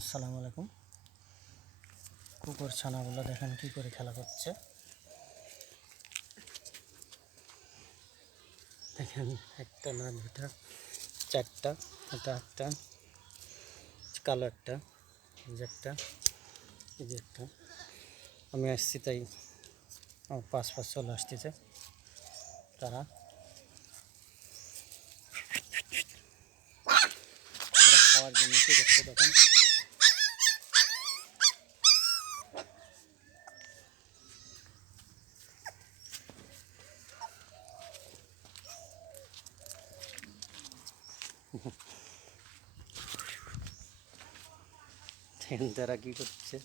আসসালামু আলাইকুম। কুকুর ছানাগুলো দেখেন কি করে খেলা করছে। দেখেন একটা না দুটা চারটা, এটা একটা কালো, একটা এই যে একটা, এই যে একটা। আমি আসছি তাই আমার পাশ চলে আসতেছে তারা খাওয়ার জন্য কি করছে দেখেন। তারা কি করছে।